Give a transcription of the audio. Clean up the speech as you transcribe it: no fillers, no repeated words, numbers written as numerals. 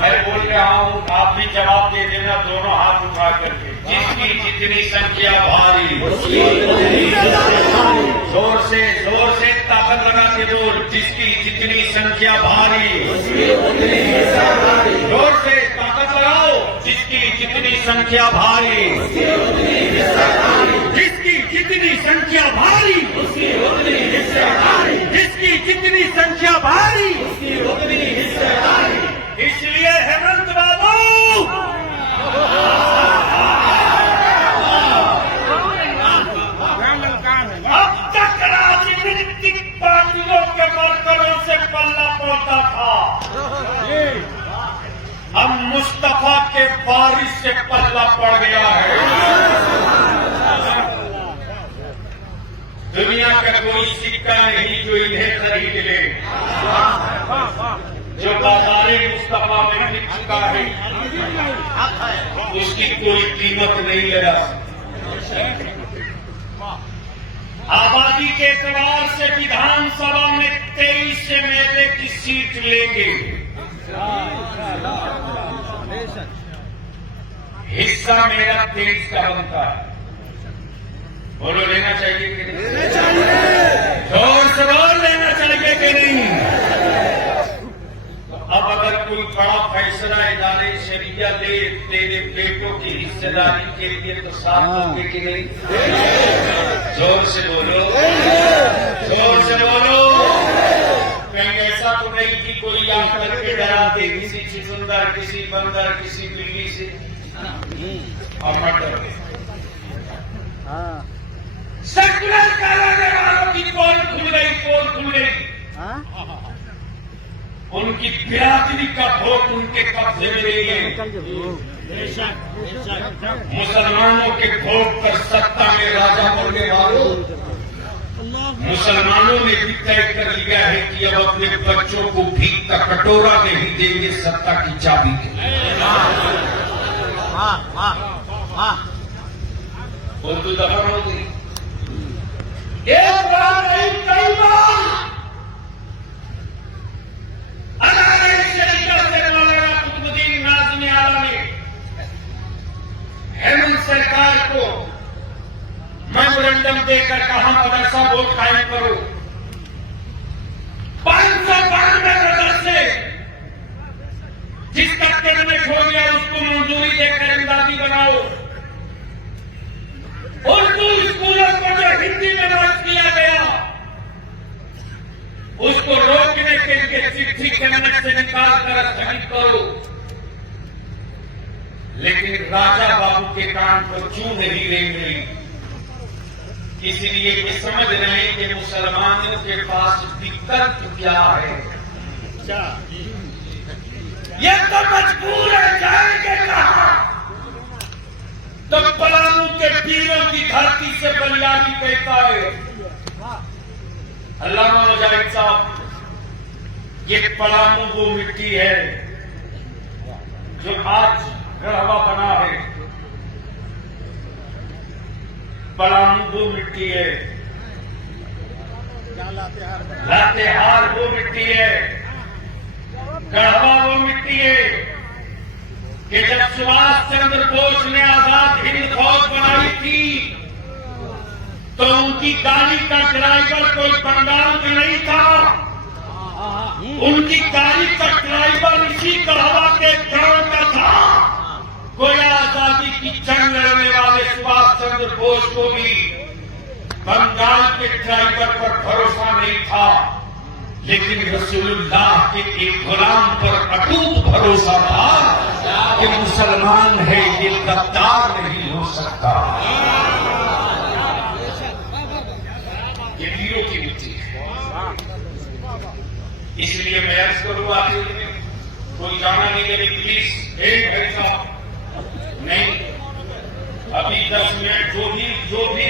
मैं बोल रहा हूँ, आप भी जवाब दे देना दोनों हाथ उठा करके। जिसकी जितनी संख्या भारी, जोर से ताकत लगा के बोल। जिसकी जितनी संख्या भारी, जोर से ताकत लगाओ। जिसकी जितनी संख्या भारी, जिसकी जितनी संख्या भारी, जिसकी जितनी संख्या भारी, इसलिए हेमंत बाबू अब तक राजनीतिक पार्टियों के वर्करों से पल्ला पड़ता था, अब मुस्तफा के बारिश से पल्ला पड़ गया है। दुनिया का कोई सिक्का नहीं जो इन्हें खरीद ले। जो बाजारे मुस्तफा में बिक चुका है, उसकी कोई कीमत नहीं लगा। आबादी के एतबार से विधानसभा में 23 MLA की सीट लेंगे। हिस्सा मेरा 23 का बनता है। बोलो, लेना चाहिए कि नहीं? जोर से बोल, लेना चाहिए कि नहीं? अब अगर कोई बड़ा फैसला इदारे शरिया ले तेरे बेटों की हिस्सेदारी के लिए, तो साथ होंगे कि नहीं? जोर से बोलो, जोर से बोलो। कहीं ऐसा तो नहीं कि कोई आकर के डरा दे किसी चुचुंदर, किसी बंदर, किसी बिल्ली से और मत डरो। सेकुलर कराने वालों की पोल खुल गई, पोल खुल गई। उनकी बिरादरी का वोट उनके कब्जे में ले गए। मुसलमानों के वोट पर सत्ता में राजा बनने वालों, मुसलमानों ने भी तय कर लिया है कि अब अपने बच्चों को भीख का कटोरा नहीं देंगे, सत्ता की चाबी देंगे। वो तो दफा हो गई। एक बार नहीं, कई बार हेमंत सरकार को मेमोरेंडम देकर कहा मदरसा बोर्ड कायम करो। 592 मदरसे जिस तबके में खो गया उसको मंजूरी देकर इमदादी बनाओ। उर्दू स्कूलों को जो हिंदी में मर्ज किया गया उसको रोकने के लिए चिट्ठी कैबिनेट से निकाल कर स्थगित करो। लेकिन राजा बाबू के कान पर चूं नहीं रेंग रही, इसलिए ये समझ रहे कि मुसलमानों के पास विकल्प क्या है। ये तो मजबूर है, जाएंगे कहां? तो पलामू के पीरों की धरती से बलियानी कहता है अल्लामा मुजाहिद साहब, ये पलामू वो मिट्टी है जो आज गढ़वा बना है। पलामू वो मिट्टी है, लातेहार वो मिट्टी है, गढ़वा वो मिट्टी है कि जब सुभाष चंद्र बोस ने आजाद हिंद फौज बनाई थी तो उनकी गाड़ी का ड्राइवर कोई बंगाल में नहीं था, उनकी गाड़ी का ड्राइवर इसी गढ़वा के गांव का था। कोई आजादी की जंग लड़ने वाले सुभाष चंद्र बोस को भी बंगाल के ड्राइवर पर भरोसा नहीं था, लेकिन रसूलुल्लाह के एक गुलाम पर अटूट भरोसा था कि मुसलमान है, ये गद्दार नहीं हो सकता। ये वीरों की मिट्टी है। इसलिए मैं अर्ज करूंगा कोई जाना नहीं, लेकिन प्लीज एक भाई साहब नहीं, अभी 10 मिनट जो भी